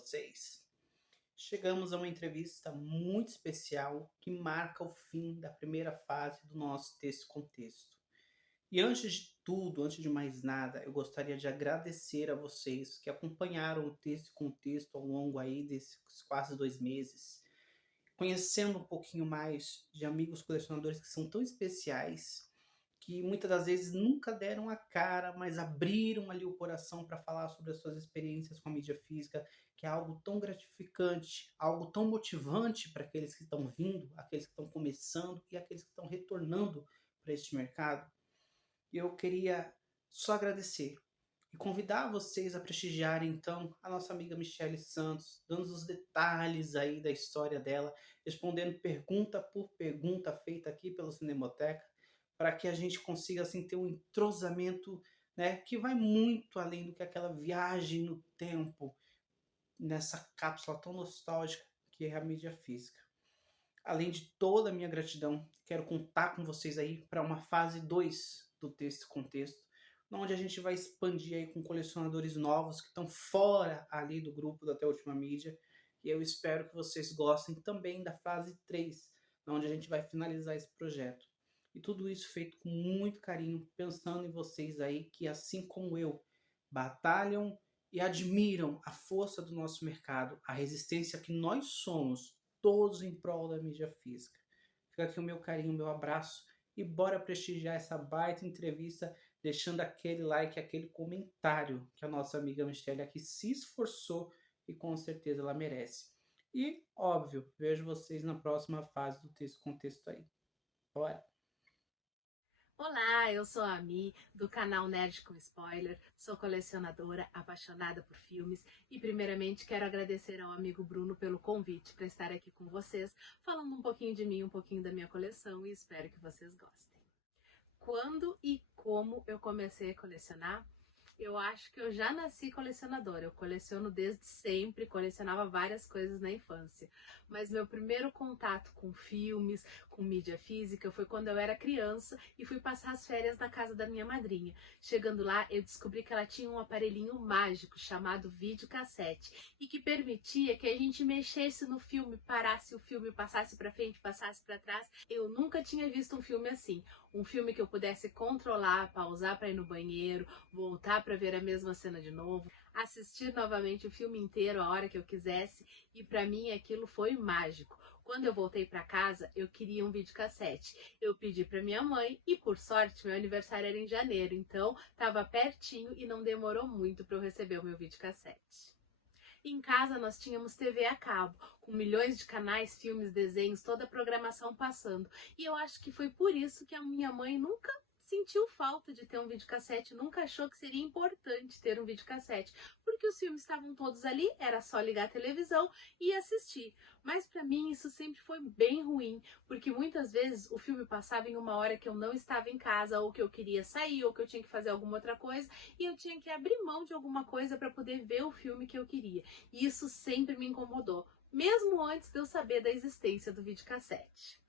vocês. Chegamos a uma entrevista muito especial que marca o fim da primeira fase do nosso texto contexto. E antes de tudo, antes de mais nada, eu gostaria de agradecer a vocês que acompanharam o texto contexto ao longo aí desses quase 2 meses, conhecendo um pouquinho mais de amigos colecionadores que são tão especiais, que muitas das vezes nunca deram a cara, mas abriram ali o coração para falar sobre as suas experiências com a mídia física, que é algo tão gratificante, algo tão motivante para aqueles que estão vindo, aqueles que estão começando e aqueles que estão retornando para este mercado. E eu queria só agradecer e convidar vocês a prestigiarem então a nossa amiga Michele Santos, dando os detalhes aí da história dela, respondendo pergunta por pergunta feita aqui pelo Cinemoteca, para que a gente consiga assim ter um entrosamento, né, que vai muito além do que aquela viagem no tempo nessa cápsula tão nostálgica que é a mídia física. Além de toda a minha gratidão, quero contar com vocês aí para uma fase 2 do texto contexto, onde a gente vai expandir aí com colecionadores novos que estão fora ali do grupo da Até a Última Mídia. E eu espero que vocês gostem também da fase 3, onde a gente vai finalizar esse projeto. E tudo isso feito com muito carinho, pensando em vocês aí que, assim como eu, batalham e admiram a força do nosso mercado, a resistência que nós somos, todos em prol da mídia física. Fica aqui o meu carinho, o meu abraço e bora prestigiar essa baita entrevista, deixando aquele like, aquele comentário que a nossa amiga Michele aqui se esforçou e com certeza ela merece. E, óbvio, vejo vocês na próxima fase do texto contexto aí. Bora! Olá, eu sou a Mi, do canal Nerd com Spoiler, sou colecionadora, apaixonada por filmes e primeiramente quero agradecer ao amigo Bruno pelo convite para estar aqui com vocês, falando um pouquinho de mim, um pouquinho da minha coleção e espero que vocês gostem. Quando e como eu comecei a colecionar? Eu acho que eu já nasci colecionadora, eu coleciono desde sempre, colecionava várias coisas na infância. Mas meu primeiro contato com filmes, com mídia física, foi quando eu era criança e fui passar as férias na casa da minha madrinha. Chegando lá, eu descobri que ela tinha um aparelhinho mágico chamado videocassete e que permitia que a gente mexesse no filme, parasse o filme, passasse para frente, passasse para trás. Eu nunca tinha visto um filme assim. Um filme que eu pudesse controlar, pausar para ir no banheiro, voltar para ver a mesma cena de novo, assistir novamente o filme inteiro a hora que eu quisesse, e para mim aquilo foi mágico. Quando eu voltei para casa, eu queria um videocassete. Eu pedi para minha mãe e, por sorte, meu aniversário era em janeiro, então estava pertinho e não demorou muito para eu receber o meu videocassete. Em casa nós tínhamos TV a cabo, com milhões de canais, filmes, desenhos, toda a programação passando. E eu acho que foi por isso que a minha mãe nunca sentiu falta de ter um videocassete, nunca achou que seria importante ter um videocassete, porque os filmes estavam todos ali, era só ligar a televisão e assistir. Mas para mim isso sempre foi bem ruim, porque muitas vezes o filme passava em uma hora que eu não estava em casa, ou que eu queria sair, ou que eu tinha que fazer alguma outra coisa, e eu tinha que abrir mão de alguma coisa para poder ver o filme que eu queria. E isso sempre me incomodou, mesmo antes de eu saber da existência do videocassete.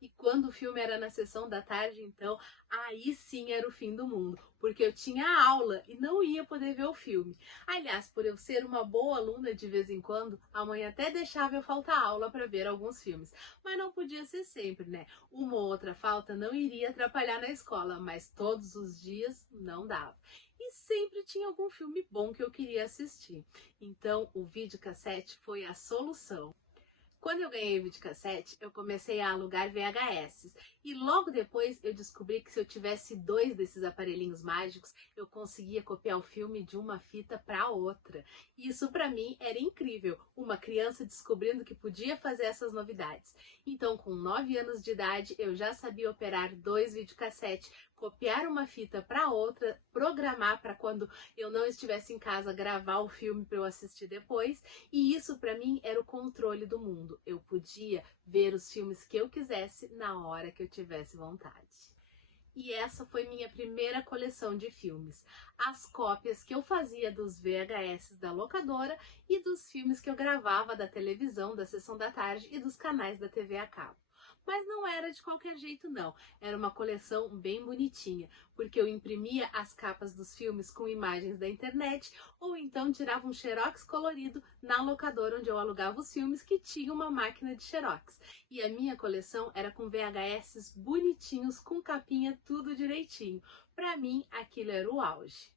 E quando o filme era na sessão da tarde, então, aí sim era o fim do mundo, porque eu tinha aula e não ia poder ver o filme. Aliás, por eu ser uma boa aluna de vez em quando, a mãe até deixava eu faltar aula para ver alguns filmes. Mas não podia ser sempre, né? Uma ou outra falta não iria atrapalhar na escola, mas todos os dias não dava. E sempre tinha algum filme bom que eu queria assistir. Então, o videocassete foi a solução. Quando eu ganhei o videocassete, eu comecei a alugar VHS. E logo depois eu descobri que se eu tivesse 2 desses aparelhinhos mágicos, eu conseguia copiar o filme de uma fita para outra. E isso para mim era incrível, uma criança descobrindo que podia fazer essas novidades. Então, com 9 anos de idade, eu já sabia operar 2 videocassetes, copiar uma fita para outra, programar para quando eu não estivesse em casa gravar o filme para eu assistir depois, e isso para mim era o controle do mundo. Eu podia ver os filmes que eu quisesse na hora que eu tivesse vontade. E essa foi minha primeira coleção de filmes. As cópias que eu fazia dos VHS da locadora e dos filmes que eu gravava da televisão, da sessão da tarde e dos canais da TV a cabo. Mas não era de qualquer jeito não, era uma coleção bem bonitinha, porque eu imprimia as capas dos filmes com imagens da internet, ou então tirava um xerox colorido na locadora onde eu alugava os filmes, que tinha uma máquina de xerox. E a minha coleção era com VHS bonitinhos, com capinha tudo direitinho. Para mim, aquilo era o auge.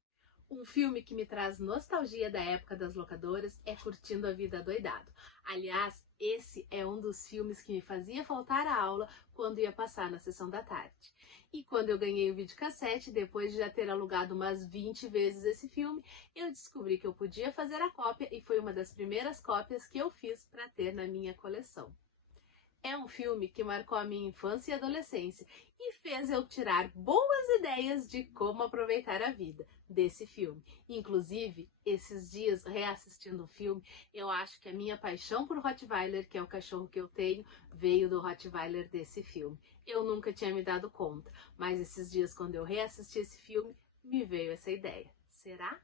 Um filme que me traz nostalgia da época das locadoras é Curtindo a Vida Adoidado. Aliás, esse é um dos filmes que me fazia faltar a aula quando ia passar na sessão da tarde. E quando eu ganhei o videocassete, depois de já ter alugado umas 20 vezes esse filme, eu descobri que eu podia fazer a cópia e foi uma das primeiras cópias que eu fiz para ter na minha coleção. É um filme que marcou a minha infância e adolescência e fez eu tirar boas ideias de como aproveitar a vida desse filme. Inclusive, esses dias, reassistindo o filme, eu acho que a minha paixão por Rottweiler, que é o cachorro que eu tenho, veio do Rottweiler desse filme. Eu nunca tinha me dado conta, mas esses dias, quando eu reassisti esse filme, me veio essa ideia. Será?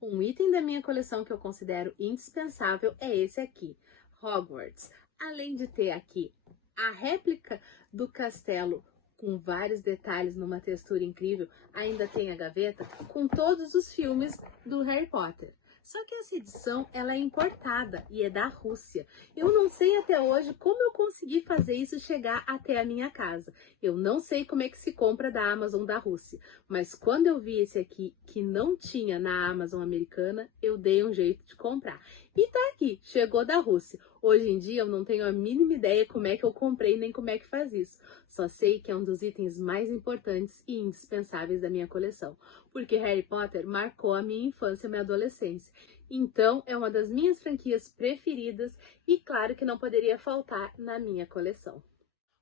Um item da minha coleção que eu considero indispensável é esse aqui, Hogwarts. Além de ter aqui a réplica do castelo com vários detalhes numa textura incrível, ainda tem a gaveta com todos os filmes do Harry Potter. Só que essa edição ela é importada e é da Rússia. Eu não sei até hoje como eu consegui fazer isso chegar até a minha casa. Eu não sei como é que se compra da Amazon da Rússia, mas quando eu vi esse aqui que não tinha na Amazon americana, eu dei um jeito de comprar. E tá aqui, chegou da Rússia. Hoje em dia eu não tenho a mínima ideia como é que eu comprei nem como é que faz isso. Só sei que é um dos itens mais importantes e indispensáveis da minha coleção, porque Harry Potter marcou a minha infância e minha adolescência. Então é uma das minhas franquias preferidas e claro que não poderia faltar na minha coleção.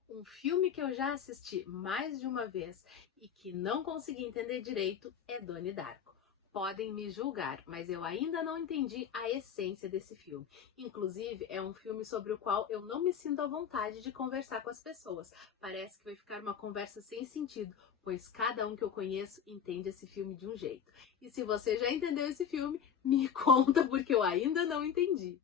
Um filme que eu já assisti mais de uma vez e que não consegui entender direito é Donnie Darko. Podem me julgar, mas eu ainda não entendi a essência desse filme. Inclusive, é um filme sobre o qual eu não me sinto à vontade de conversar com as pessoas. Parece que vai ficar uma conversa sem sentido, pois cada um que eu conheço entende esse filme de um jeito. E se você já entendeu esse filme, me conta porque eu ainda não entendi.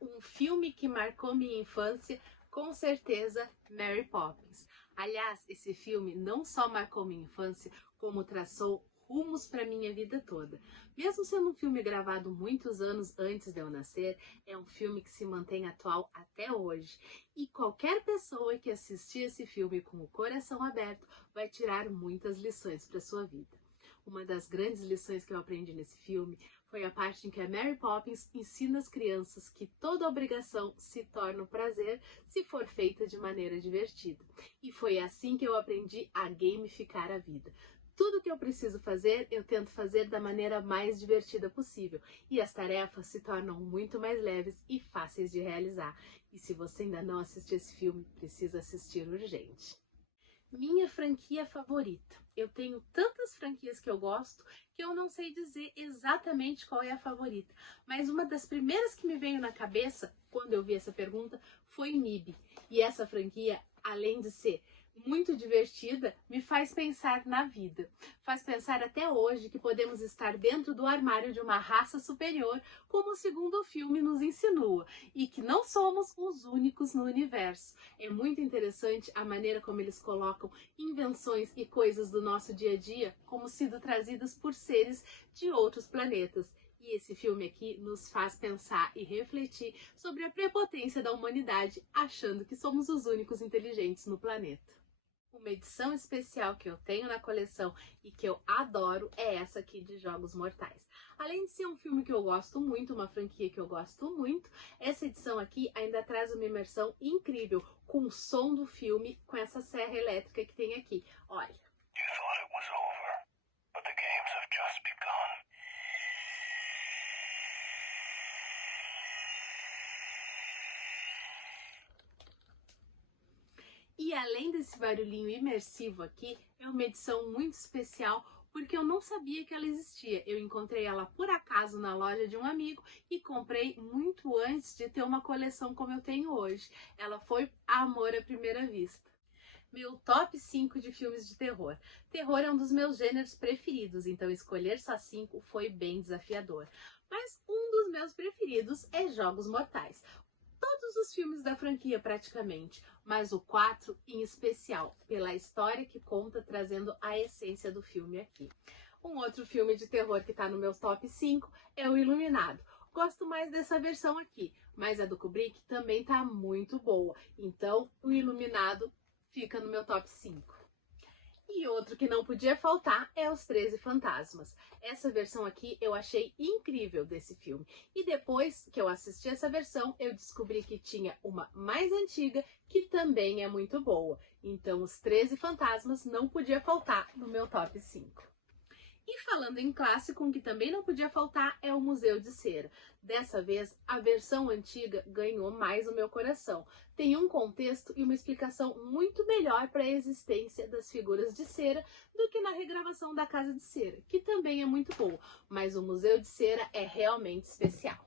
Um filme que marcou minha infância, com certeza, Mary Poppins. Aliás, esse filme não só marcou minha infância, como traçou rumos para minha vida toda. Mesmo sendo um filme gravado muitos anos antes de eu nascer, é um filme que se mantém atual até hoje. E qualquer pessoa que assistir esse filme com o coração aberto vai tirar muitas lições para sua vida. Uma das grandes lições que eu aprendi nesse filme foi a parte em que a Mary Poppins ensina as crianças que toda obrigação se torna um prazer se for feita de maneira divertida. E foi assim que eu aprendi a gamificar a vida. Tudo que eu preciso fazer, eu tento fazer da maneira mais divertida possível. E as tarefas se tornam muito mais leves e fáceis de realizar. E se você ainda não assistiu esse filme, precisa assistir urgente. Minha franquia favorita. Eu tenho tantas franquias que eu gosto que eu não sei dizer exatamente qual é a favorita. Mas uma das primeiras que me veio na cabeça quando eu vi essa pergunta foi MIB. E essa franquia, além de ser muito divertida, me faz pensar na vida. Faz pensar até hoje que podemos estar dentro do armário de uma raça superior, como o segundo filme nos insinua, e que não somos os únicos no universo. É muito interessante a maneira como eles colocam invenções e coisas do nosso dia a dia como sendo trazidas por seres de outros planetas. E esse filme aqui nos faz pensar e refletir sobre a prepotência da humanidade, achando que somos os únicos inteligentes no planeta. Uma edição especial que eu tenho na coleção e que eu adoro é essa aqui de Jogos Mortais. Além de ser um filme que eu gosto muito, uma franquia que eu gosto muito, essa edição aqui ainda traz uma imersão incrível com o som do filme, com essa serra elétrica que tem aqui. Olha. E além desse barulhinho imersivo aqui, é uma edição muito especial porque eu não sabia que ela existia. Eu encontrei ela por acaso na loja de um amigo e comprei muito antes de ter uma coleção como eu tenho hoje. Ela foi amor à primeira vista. Meu top 5 de filmes de terror. Terror é um dos meus gêneros preferidos, então escolher só 5 foi bem desafiador. Mas um dos meus preferidos é Jogos Mortais. todos os filmes da franquia praticamente, mas o 4 em especial, pela história que conta, trazendo a essência do filme aqui. Um outro filme de terror que está no meu top 5 é o Iluminado. Gosto mais dessa versão aqui, mas a do Kubrick também tá muito boa. Então, o Iluminado fica no meu top 5. E outro que não podia faltar é Os 13 Fantasmas. Essa versão aqui eu achei incrível desse filme. E depois que eu assisti essa versão, eu descobri que tinha uma mais antiga que também é muito boa. Então, Os 13 Fantasmas não podia faltar no meu top 5. E falando em clássico, um que também não podia faltar é o Museu de Cera. Dessa vez, a versão antiga ganhou mais o meu coração. Tem um contexto e uma explicação muito melhor para a existência das figuras de cera do que na regravação da Casa de Cera, que também é muito boa, mas o Museu de Cera é realmente especial.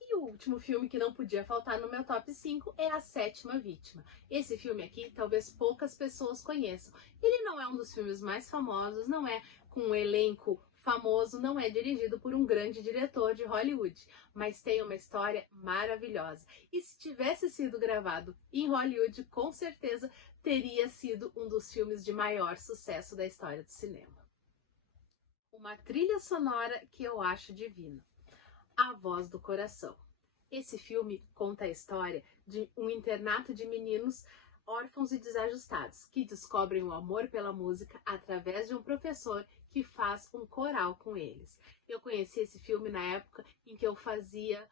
E o último filme que não podia faltar no meu top 5 é A Sétima Vítima. Esse filme aqui talvez poucas pessoas conheçam. Ele não é um dos filmes mais famosos, não é com um elenco famoso, não é dirigido por um grande diretor de Hollywood, mas tem uma história maravilhosa. E se tivesse sido gravado em Hollywood, com certeza teria sido um dos filmes de maior sucesso da história do cinema. Uma trilha sonora que eu acho divina. A Voz do Coração. Esse filme conta a história de um internato de meninos órfãos e desajustados que descobrem o amor pela música através de um professor que faz um coral com eles. Eu conheci esse filme na época em que eu fazia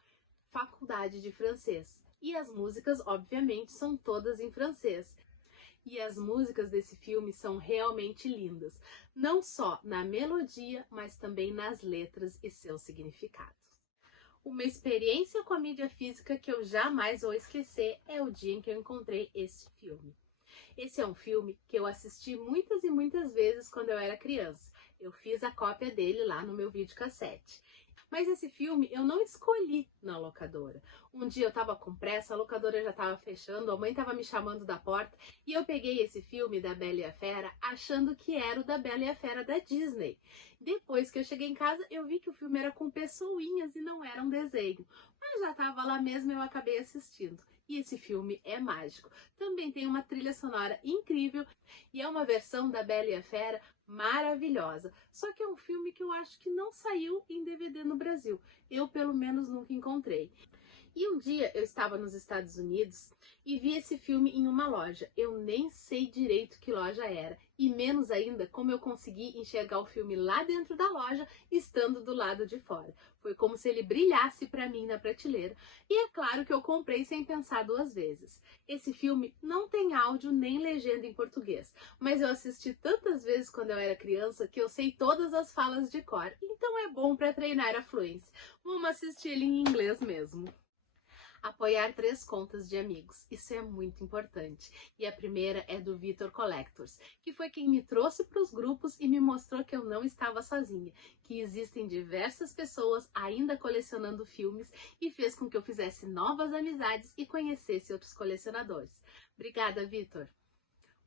faculdade de francês e as músicas, obviamente, são todas em francês. E as músicas desse filme são realmente lindas, não só na melodia, mas também nas letras e seus significados. Uma experiência com a mídia física que eu jamais vou esquecer é o dia em que eu encontrei esse filme. Esse é um filme que eu assisti muitas e muitas vezes quando eu era criança. Eu fiz a cópia dele lá no meu videocassete. Mas esse filme eu não escolhi na locadora. Um dia eu tava com pressa, a locadora já tava fechando, a mãe tava me chamando da porta e eu peguei esse filme da Bela e a Fera achando que era o da Bela e a Fera da Disney. Depois que eu cheguei em casa, eu vi que o filme era com pessoinhas e não era um desenho. Mas já tava lá mesmo e eu acabei assistindo. E esse filme é mágico. Também tem uma trilha sonora incrível e é uma versão da Bela e a Fera maravilhosa. Só que é um filme que eu acho que não saiu em DVD no Brasil. Eu, pelo menos, nunca encontrei. E um dia eu estava nos Estados Unidos e vi esse filme em uma loja. Eu nem sei direito que loja era. E menos ainda como eu consegui enxergar o filme lá dentro da loja, estando do lado de fora. Foi como se ele brilhasse para mim na prateleira. E é claro que eu comprei sem pensar duas vezes. Esse filme não tem áudio nem legenda em português. Mas eu assisti tantas vezes quando eu era criança que eu sei todas as falas de cor. Então é bom para treinar a fluência. Vamos assistir ele em inglês mesmo. Apoiar 3 contas de amigos, isso é muito importante. E a primeira é do Vitor Collectors, que foi quem me trouxe para os grupos e me mostrou que eu não estava sozinha, que existem diversas pessoas ainda colecionando filmes e fez com que eu fizesse novas amizades e conhecesse outros colecionadores. Obrigada, Vitor!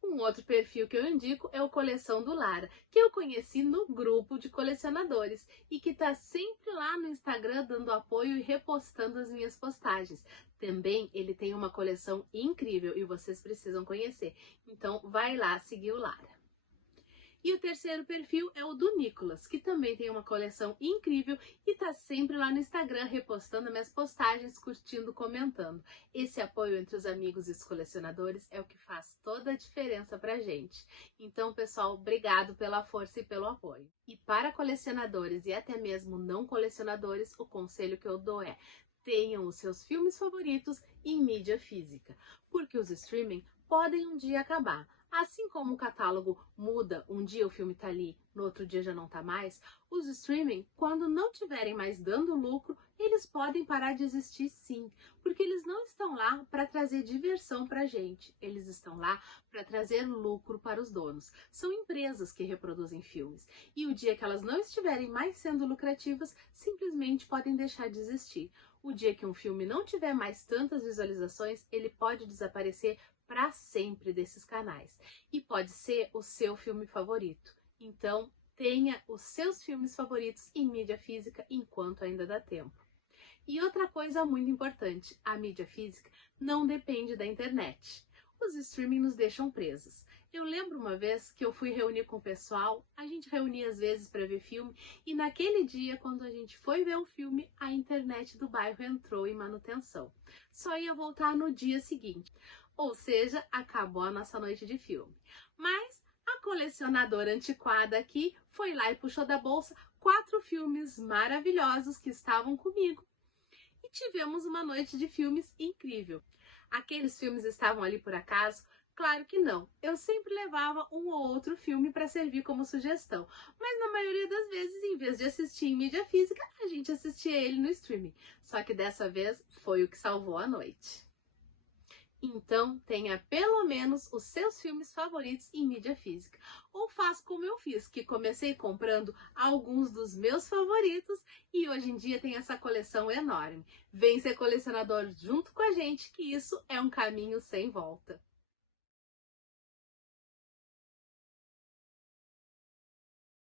Um outro perfil que eu indico é o Coleção do Lara, que eu conheci no grupo de colecionadores e que está sempre lá no Instagram dando apoio e repostando as minhas postagens. Também ele tem uma coleção incrível e vocês precisam conhecer. Então vai lá seguir o Lara. E o terceiro perfil é o do Nicolas, que também tem uma coleção incrível e tá sempre lá no Instagram repostando minhas postagens, curtindo, comentando. Esse apoio entre os amigos e os colecionadores é o que faz toda a diferença pra gente. Então, pessoal, obrigado pela força e pelo apoio. E para colecionadores e até mesmo não colecionadores, o conselho que eu dou é: tenham os seus filmes favoritos em mídia física, porque os streaming podem um dia acabar. Assim como o catálogo muda, um dia o filme tá ali, no outro dia já não tá mais, os streaming, quando não tiverem mais dando lucro, eles podem parar de existir sim, porque eles não estão lá para trazer diversão pra gente, eles estão lá para trazer lucro para os donos. São empresas que reproduzem filmes, e o dia que elas não estiverem mais sendo lucrativas, simplesmente podem deixar de existir. O dia que um filme não tiver mais tantas visualizações, ele pode desaparecer para sempre desses canais. E pode ser o seu filme favorito. Então, tenha os seus filmes favoritos em mídia física enquanto ainda dá tempo. E outra coisa muito importante, a mídia física não depende da internet. Os streaming nos deixam presos. Eu lembro uma vez que eu fui reunir com o pessoal, a gente reunia às vezes para ver filme, e naquele dia, quando a gente foi ver o filme, a internet do bairro entrou em manutenção. Só ia voltar no dia seguinte. Ou seja, acabou a nossa noite de filme. Mas a colecionadora antiquada aqui foi lá e puxou da bolsa 4 filmes maravilhosos que estavam comigo. E tivemos uma noite de filmes incrível. Aqueles filmes estavam ali por acaso? Claro que não. Eu sempre levava um ou outro filme para servir como sugestão. Mas na maioria das vezes, em vez de assistir em mídia física, a gente assistia ele no streaming. Só que dessa vez foi o que salvou a noite. Então, tenha pelo menos os seus filmes favoritos em mídia física. Ou faça como eu fiz, que comecei comprando alguns dos meus favoritos e hoje em dia tem essa coleção enorme. Vem ser colecionador junto com a gente, que isso é um caminho sem volta.